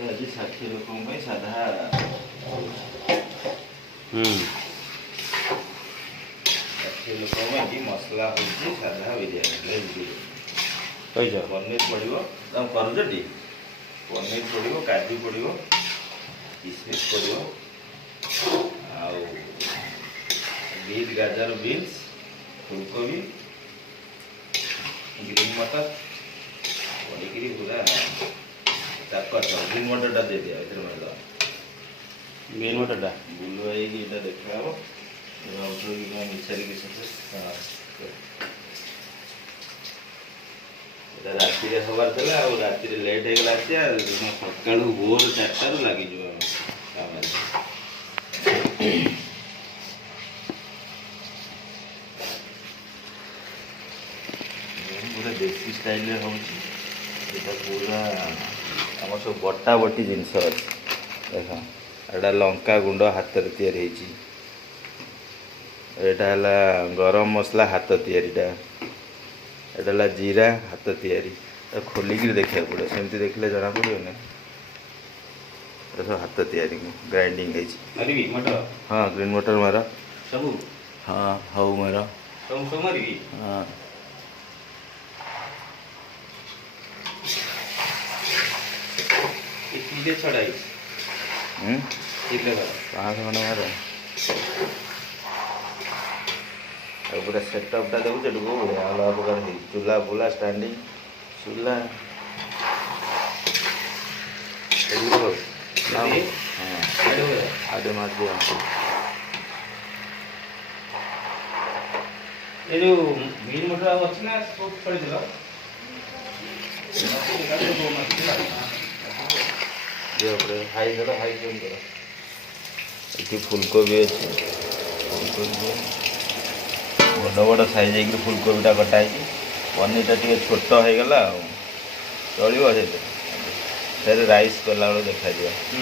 आज 60 लोक साधा लोक मसला हूँ साधा बिरियानी भेज बिरियानी पनीर पड़ो तुम करुटी पनीर पड़ो काजू पड़ो किसमिश पड़ो बीट गाजर बीन्स फुलकोबी ग्रीन मटर पड़ी पूरा चाकट ग्रीन मटरटा दे दिया मार ग्रीन मटरटा बुलवाई देखा मिसारी राति हबार था राति लेट होगा सका भोर 4 लगे पूरा देसी स्टाइल हो पूरा आम सब बटा बटी जिनस देख एटा लंका गुंड हाथ तैयारी है गरम मसला हाथ तैयारीटा एटा जीरा हाथ तैयारी खोलिक देखा पड़े सेमती देखले जना पड़ो ना सब हाथ तैयारी ग्राइंडिंग हाँ ग्रीन मटर मार सब हाँ हाउ मार सब मारि हाँ छड़ाई 500 खंड मार पूरा सेटअपटा देखुच बढ़िया अलग प्रकार चूल्हा फुला स्टैंडिंग चूल्हा आगे मार दिया ये जो ग्रीन मटर अच्छी ना सब छोड़ दिल हाई कर हाई फ्लेम कर ये फुलकोबी अच्छे फुलकोबी बड़ बड़ साइज फुलकोबीटा कटाई पनीरटा टे छोट हो गला चलो से राइस कला देखा